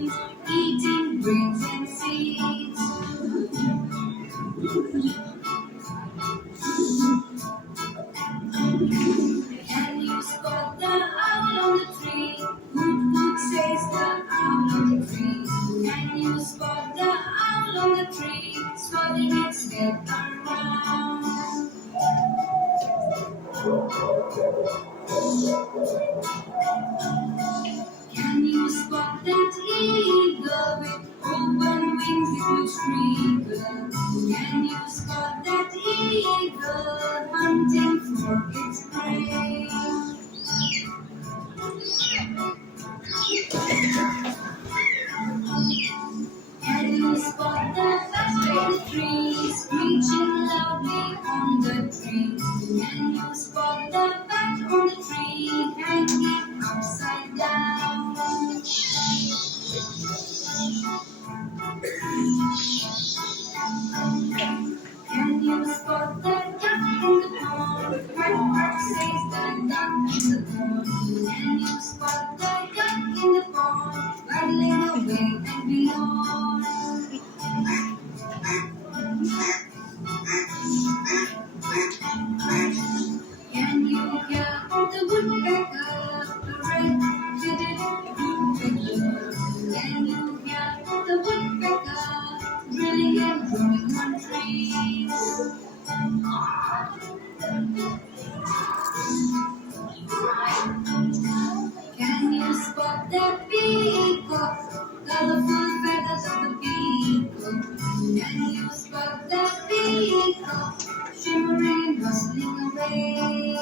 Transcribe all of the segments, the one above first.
chickens eating grains and seeds. Can you spot the owl on the tree? Hoot hoot says the owl on the tree. Can you spot the owl on the tree? Swatting its head around. Can you spot that eagle with open wings? It looks regal. Can you spot that eagle hunting for its prey? Can you spot the bat in the tree, screeching loudly on the tree? Can you spot the bat on the tree, hanging upside down? Can you spot the duck in the pond? Quack quack says the duck in the pond. Can you spot the duck in the pond, paddling away and beyond? Can you hear the woodpecker, the red-headed woodpecker? Can you hear the woodpecker drilling and drumming on trees? Can you spot the peacock, colorful feathers of the peacock? Can you spot the peacock, shimmering and rustling away?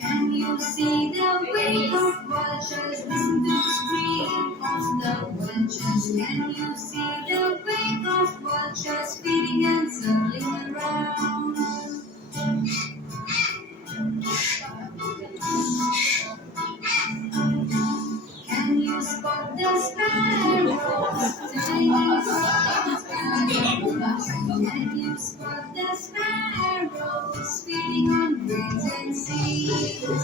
Can you see the wake of vultures? Listen to the scream of the vultures. Can you see the wake of vultures feeding and circling around? Can you spot the sparrows? Tiny sparrows. Can you spot the sparrows feeding on grains and seeds?